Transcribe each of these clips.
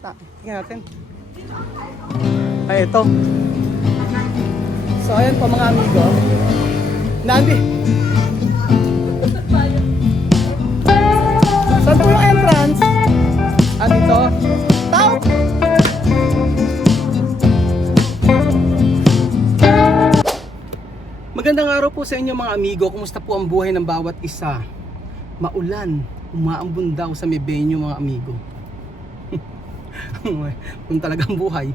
Tingnan natin. Ay, ito. So, ayan po mga amigo. Nandi. Saan po yung entrance? At ito. Tao! Magandang araw po sa inyo mga amigo. Kumusta po ang buhay ng bawat isa? Maulan, umaambon daw sa Mebenyo mga amigo. Kung talagang buhay.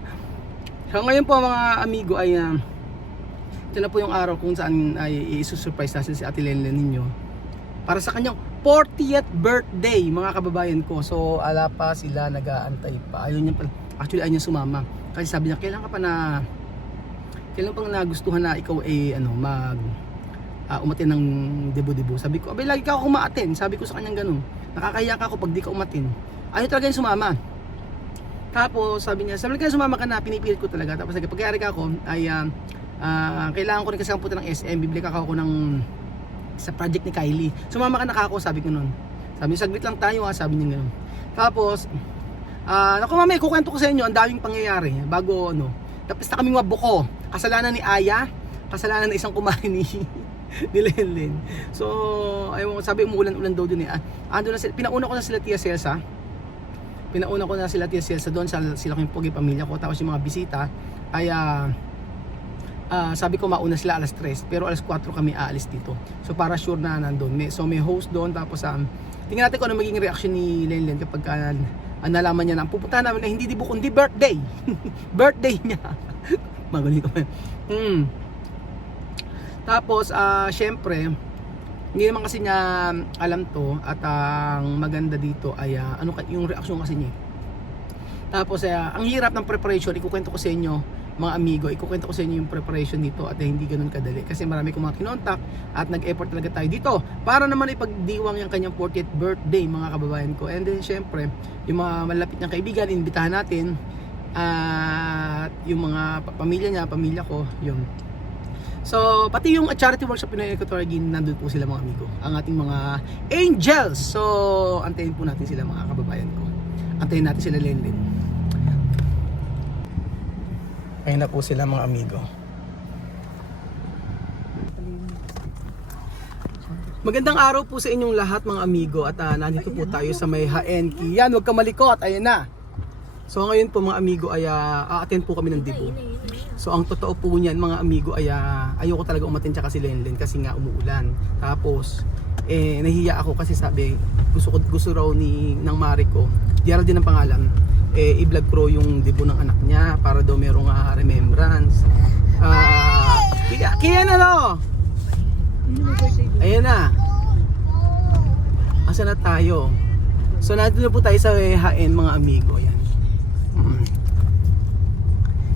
So ngayon po mga amigo ay ito na po yung araw kung saan ay i-surprise natin si Ate Lenlen ninyo para sa kanyang 40th birthday mga kababayan ko. So ala pa sila, nag-aantay pa. Ayun niya, actually ayun niya sumama. Kasi sabi niya kailan pang nagustuhan na ikaw umatin ng debo-debo. Sabi ko, abay lagi ka ako umaatin. Sabi ko sa kanyang ganun. Nakakahiya ka ako pag di ka umatin. Ayun talaga yung sumama. Tapos sabi niya sumama ka na, pinipilit ko talaga. Tapos pag-aari ka ako ay kailangan ko rin kasi ang puta ng SM, bibili ka ako ng sa project ni Kylie. Sumama ka na ako, sabi ko noon. Sabi niya, saglit lang tayo ha, sabi niya gano'n. Tapos naku mamaya, kukwento ko sa inyo ang daming pangyayari bago tapos na kaming mabuko. Kasalanan ni Aya, kasalanan ng isang kumain ni Lenlen. So ayun, sabi umuulan-ulan daw dun eh. Pinauna ko na sila Tia Celsa. Doon sila kong pogi pamilya ko. Tapos yung mga bisita ay sabi ko mauna sila alas 3 pero alas 4 kami aalis dito. So para sure na nandun. May host doon. Tapos tingnan natin kung ano magiging reaction ni Lenlen kapag nalaman niya na ang pupuntahan namin na hindi dibo kundi birthday. Birthday niya. Magulit ko. Tapos syempre hindi naman kasi niya alam to at ang maganda dito ay yung reaksyon kasi niya. Tapos ang hirap ng preparation, ikukwento ko sa inyo mga amigo, ikukwento ko sa inyo yung preparation dito at hindi ganoon kadali kasi marami kong mga kinontak at nag-effort talaga tayo dito para naman ipagdiwang yung kanyang 40th birthday mga kababayan ko. And then syempre yung mga malapit niyang kaibigan inibitahan natin at yung mga pamilya niya, pamilya ko, yun. So, pati yung charity workshop Pinoy Equatorial, nandun po sila mga amigo, ang ating mga angels. So, antayin po natin sila mga kababayan ko. Antayin natin sila Lenlen. Ayun na po sila mga amigo. Magandang araw po sa inyong lahat mga amigo. At nandito po tayo sa may Haenki. Yan, huwag ka malikot, ayun na. So ngayon po mga amigo ay a-attend po kami ng debo. So ang totoo po niyan mga amigo ay ayoko talaga umattend tsaka si Lenlen kasi nga umuulan. Tapos nahihiya ako kasi sabi gusto raw ng Mari ko, Geraldine ang pangalan, i-vlog ko yung debo ng anak niya para daw merong remembrance. Kaya na ayan na. Asa na tayo? So nandito po tayo sa HN mga amigo. Yan.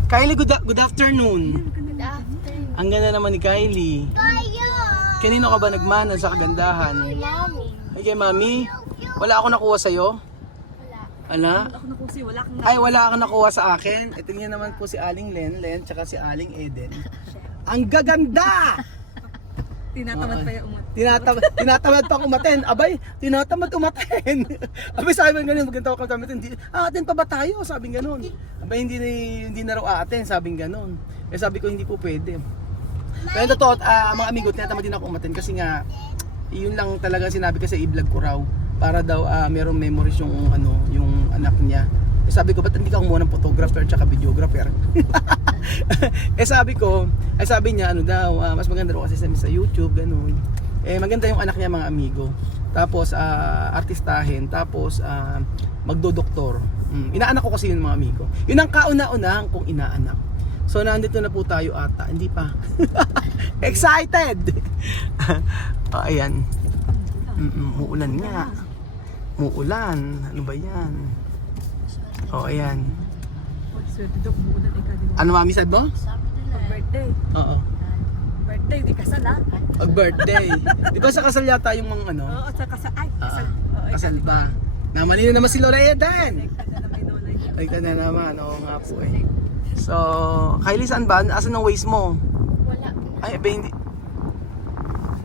Kylie, good afternoon. Good afternoon. Ang ganda naman ni Kylie. Kanino ka ba nagmana sa kagandahan? Mami. Ay kay Mami? Wala ako nakuha sa'yo? Wala. Ay, wala kang nakuha sa akin. Ito niya naman po si Aling Len, tsaka si Aling Eden. Ang gaganda! Tinatamad pa yung Tinatamad pa umaten. Abay, tinatamad umaten. Abay, sabi mo ganun, maganda ako kami. Aten pa ba tayo? Sabi ganun. Abay, hindi na raw aten, sabi ganun. Eh sabi ko hindi po pwede. Pero totoo, mga amigo, tinatamad din ako umaten kasi nga yun lang talaga sinabi kasi i-vlog ko raw para daw merong memories yung yung anak niya. Eh sabi ko, ba't hindi ka kumuha ng photographer at videographer? sabi niya mas maganda raw kasi sa YouTube ganun. Maganda yung anak niya mga amigo. Tapos artistahin, tapos magdodoktor. Inaanak ko kasi yun mga amigo. Yun ang kauna-unahan kong inaanak. So nandito na po tayo ata, hindi pa. Excited. Ayan. Muulan nga. Muulan. Ano ba 'yan? Ayan. Ano mami sabi mo? birthday. Oo. Birthday, di kasal ha? Pag-birthday. Di ba sa kasal yata yung mga Oo, sa kasal. Ay, kasal. Kasal ba? Namanino naman si Lorena Dan. Ay, Ay ka na naman. Oo nga po eh. So, Kylie, saan ba? Asan ang waist mo? Wala. Ay, ba hindi.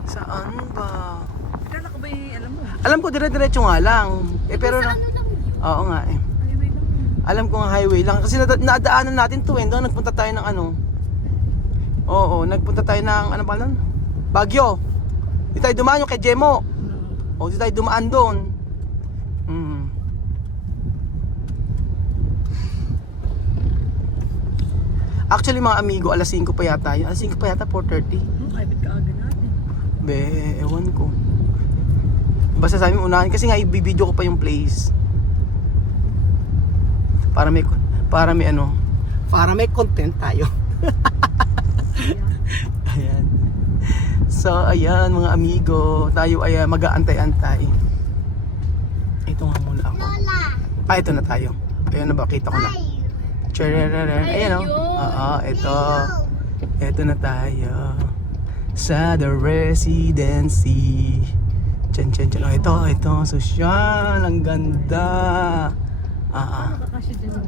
Saan ba? Kala ko ba alam mo? Alam ko dire-diretso nga lang. Pero Sa ano lang? oo nga eh. Ay, wait lang. Alam ko nga highway lang. Kasi nadaanan natin to eh. Doon nagpunta tayo ng ano. Oo, nagpunta tayo ng ano ba nun? Baguio. Di tayo dumaan yung kay Jemo. O di tayo dumaan doon. Actually mga amigo, alas 5 pa yata yun. Alas 5 pa yata, 4:30. Kaibit ka agad natin. Be, ewan ko. Basta sabi mo unahin kasi nga i-video ko pa yung place. Para may content tayo. Ayan. So ayan mga amigo, tayo ay mag-aantay-antay. Ito nga muna ako. Ito na tayo. Ayan na ba, kita ko na. Ayan o. Oo, ito. Ito na tayo. Sa the residency. Chan. Oh, ito. Sosyal. Ang ganda. Nakakasya dyan.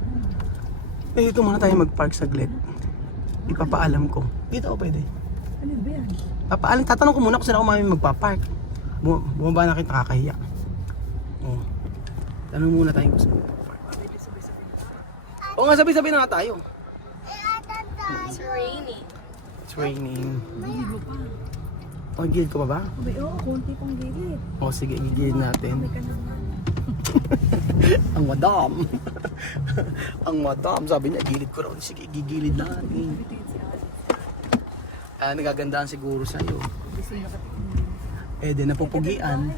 Dito muna tayo mag-park saglit. Ipapaalam ko. Dito ako pwede. Ano ba yan? Papaalam. Tatanong ko muna kung saan ako mami magpa-park. Bumaba na kayo, nakakahiya. Oh. Tanong muna tayo kung saan magpa-park. Oo nga, sabi-sabi na nga tayo. It's raining. It's raining. Gilid mo pa. Oh, gilid ko pa ba? Abay, konti pang gilid. O sige, gigilid natin. May ka naman. Ang madam. Ang madam, sabi niya, gilid ko raw. Sige, gigilid natin. Nagagandaan siguro sa'yo. Di napupugian.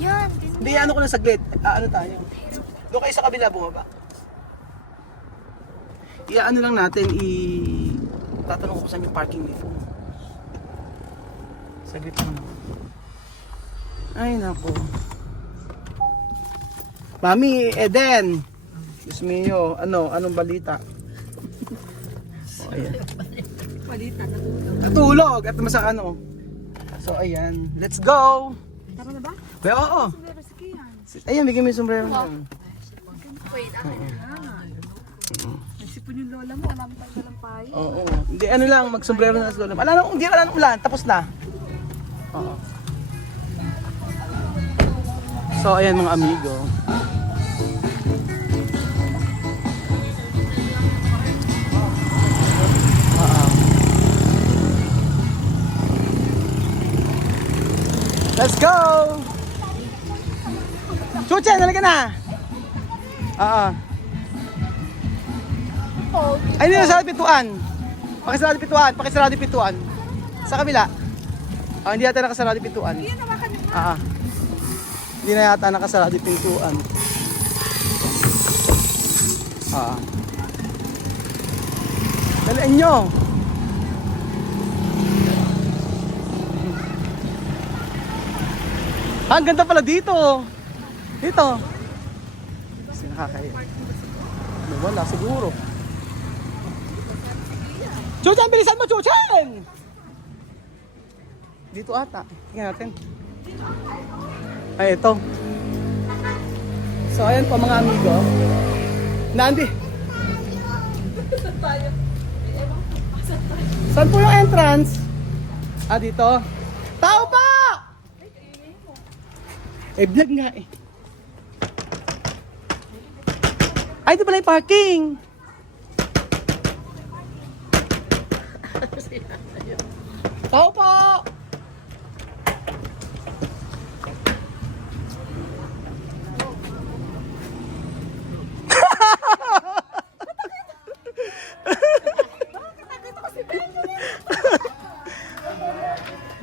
Yan. Hindi, ano ko na saglit. Ano tayo? Doon kayo sa kabila bumaba. Ano lang natin, tatanong ko kung saan yung parking dito. Saglit lang. Ay, nako. Mami, Eden. Diyos mio, anong balita? Ayan. Palita, Natulog at masak ano. So, ayan. Let's go! tara na ba? Well, oo. Pero sige yan. Ayan, bigyan mo yung sombrero mo. Wait, Nagsipon yung lola mo, alam tayo walang payo. Oo. Hindi, ano lang, magsombrero na sa lola. Hindi wala nang ulan, tapos na. Oo. So, ayan mga amigo. Let's go! Chuchen, halika na! Ay, hindi na sarado pintuan. Pakisarado pintuan, pakisarado pintuan. Sa kabila. Hindi yata nakasarado pintuan. Yan, nawakan mo. Hindi na yata nakasarado pintuan. Dalian nyo. Ang ganda pala dito. Dito. Kasi nakakaya. Wala siguro. Chuchen, bilisan mo, Chuchen! Dito ata. Tingnan natin. Ay, ito. So, ayan po mga amigo. Nandi. Saan po yung entrance? Dito. Tao pa! Vlog nga eh. Ay, ito pala yung parking. Tao po!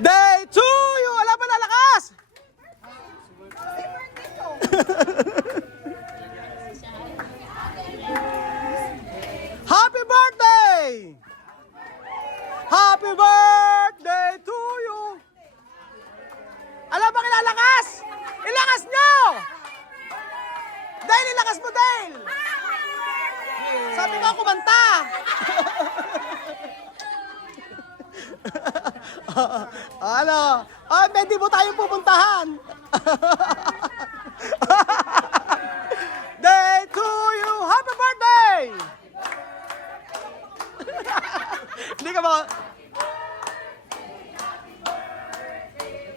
Day 2! Yung wala pa lalakas! Happy birthday! Happy birthday to you! Alam ba kilalakas? Ilakas nyo! Dale, ilakas mo, Dale! Sabi ko kumanta! Ano? Pwede mo tayong pupuntahan! Day to you! Happy birthday! Hindi ka ba?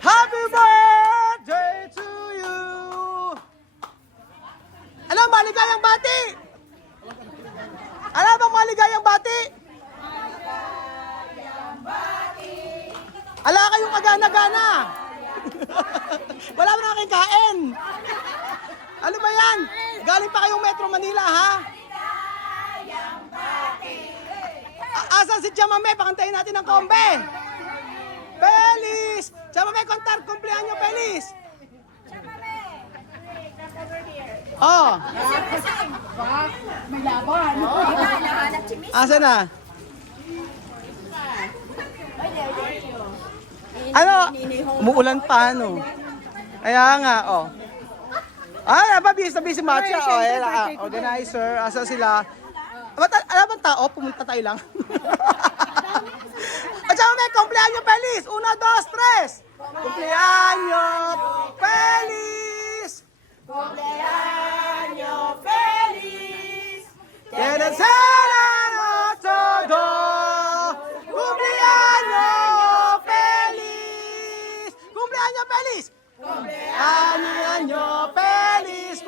Happy birthday to you! maligayang bati? Ano bang maligayang bati? Ala kayong kagana-gana. Wala mo na kayong kain. Ano ba yan? Galing pa kayong Metro Manila, ha? Asan si Chamame? Pakantayin natin ng kombe. Feliz! Chamame, kontar, kumplehan nyo, Feliz! Oh. May laban. Asa na? Ano? Muulan pa, ano? Kaya nga, oh. Ay, busy matcha. Oh, ayan, organizer. Asa sila? Alam bang tao? Pumunta tayo lang. At saka may kumpleanyo feliz. 1, 2, 3. Kumpleanyo feliz. Kumpleanyo feliz. Quiero ser todo. Kumpleanyo feliz. Kumpleanyo feliz. Kumpleanyo feliz.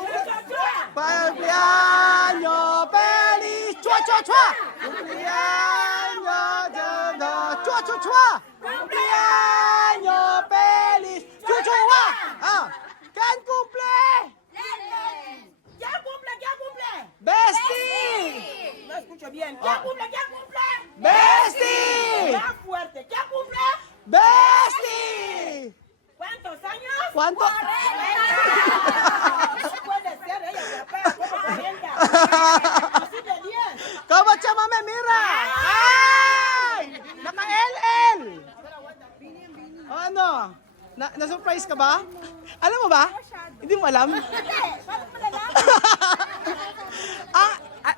Kumpleanyo feliz. Chua chua chua. Cumpleaños chua chua chua. Cumpleaños feliz. Chua chua. Ah, ¿quién cumple? ¿Quién cumple? ¿Quién cumple? Bestie. No escucho bien. ¿Quién cumple? ¿Quién cumple? Bestie. Más fuerte. ¿Quién cumple? Bestie. ¿Cuántos años? ¿Cuánto? No puede ser, ella se pega como 40. Así de 10. ¿Cómo chamame? Mira. Ay! Naka-LL. Ano? Na-surprise ka ba? Alam mo ba? Hindi mo alam?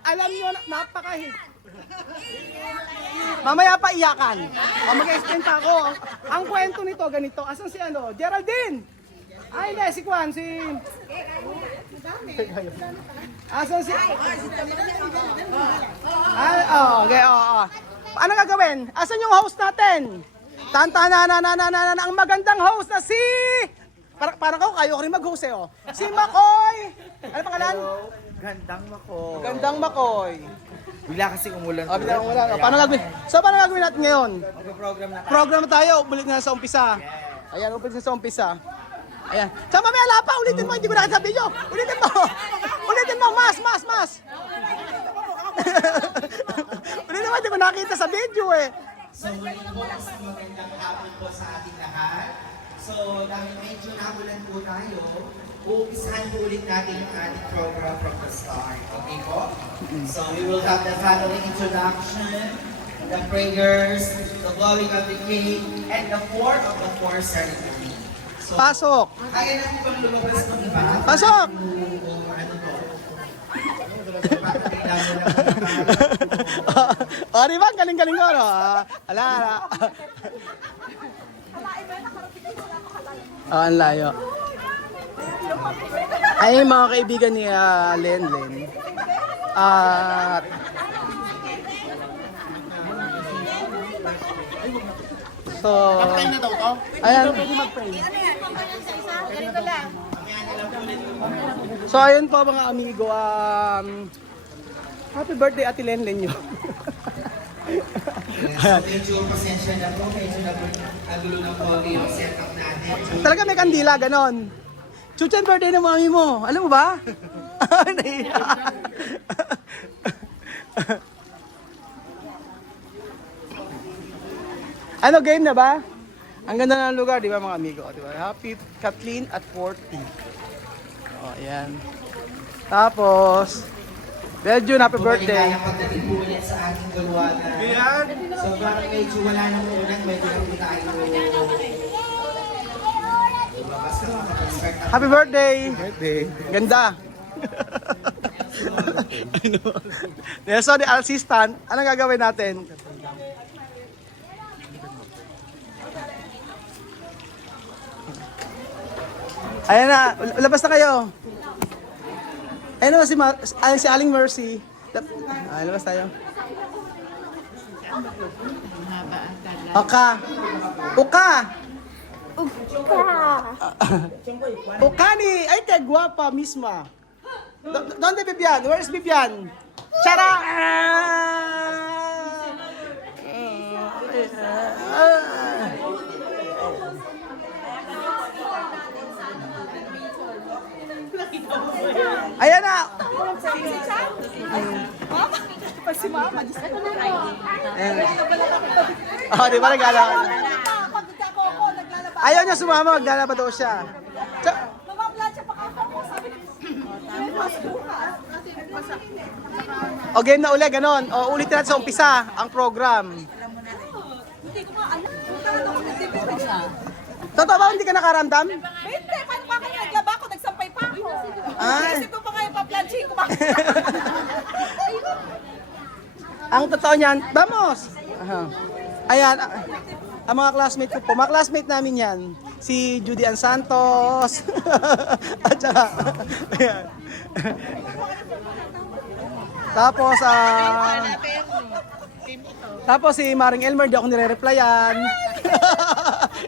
Alam nyo, napakahit. Mamaya pa iyakan. Mag-explain pa ako. Ang kwento nito, ganito. Asan si ano? Geraldine! Ay, hindi. Si Juan. Asan si... Okay, oo. Ano gagawin? Asan yung host natin? Tantananananana, ang magandang host na si... Parang ako, kayo ko rin mag-host eh, oh. Si Makoy! Ano pangalan? Gandang Mako. Gandang Makoy. Bigla kasi umulan. Bigla umulan. Paano gagawin? So, paano gagawin natin ngayon? Mag-program na Program tayo. Ulit na sa umpisa. Ayan, umpisa sa umpisa. Ayan. Sa mamaya ala pa, ulitin mo. Hindi ko nakita sa video. Ulitin mo. Ulitin mo. Mas. Ulitin mo. Hindi ko nakita sa video eh. So, muli po isang magandang hapon po sa ating lahat. So, dahil medyo nagulan po tayo, uupisahan po ulit natin yung ating program from the start. Okay po? So, we will have the following introduction, the prayers, the blowing of the cake, and the 4 of the 4 ceremony. So, Pasok. kaya natin bang lumabas ng iba? Pasok. O ano to? Papakita mo lang ang O, di ba? Galing-galing ko, no? Ala. Ang layo. Ay, mga kaibigan ni Lenlen. So, ayan. So, ayun po mga amigo. Happy birthday, Ate Lenlen nyo. So, medyo pasensya na po, medyo nagulo na po yung setup natin. Talaga may kandila, ganon. Chuchan, birthday ng mami mo. Alam mo ba? Nahiya. Ano, game na ba? Ang ganda ng lugar, di ba mga amigo? Di ba? Happy Kathleen at 40. Oh, ayan. Tapos, medyo happy birthday. Kaya pagdating po ulit sa ating gawanan. So parang medyo wala nang ulan, medyo na po tayo. Basta makapag-start na. Happy birthday! Ganda! So, the assistant, anong gagawin natin? Ayan na, labas na kayo. Ayan na si Aling Mercy. Labas tayo. Uka! Uka ni, ay te guwapa misma. Donde Bibian? Where's Bibian? Chara! Ayan na! Pag si mama, Diyos ko. Ayan. Oh, di ba naglalaba? Pagkako ako, naglalaba. Ayaw niya sumama, maglalaba daw siya. Mamaplancha pa ako. Sabi ko, O game na uli, ganon. O ulitin natin sa umpisa ang program. hindi ko nga alam. Nagkaroon ako nagtipid siya. Totoo ba hindi ka nakaramdam? Hindi, paano pa ako naglaba ako? Nagsampay pa ako. Ay. Isip ko pa kayo pa-planching ko ba? Ang totoo niyan, vamos! Aha. Ayan, ang mga classmate ko po, mga classmate namin yan, si Judy Ann Santos, at saka, ayan. Tapos si Maring Elmer, di ako nire-replyan.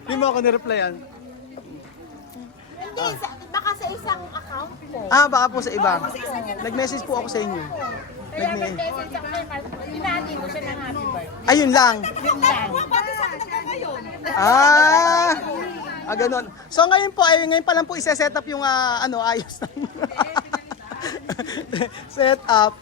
Di mo ako nire-replyan. Hindi, baka sa isang account ko. Ah, baka po sa iba. Nag-message po ako sa inyo. Kaya mag-message ako kay Mark. Binati ko siya ng happy birthday. Ayun lang. Bakit sa akin hanggang ngayon? Ganun. So ngayon po, ngayon pa lang po i-set up yung ayos na set up.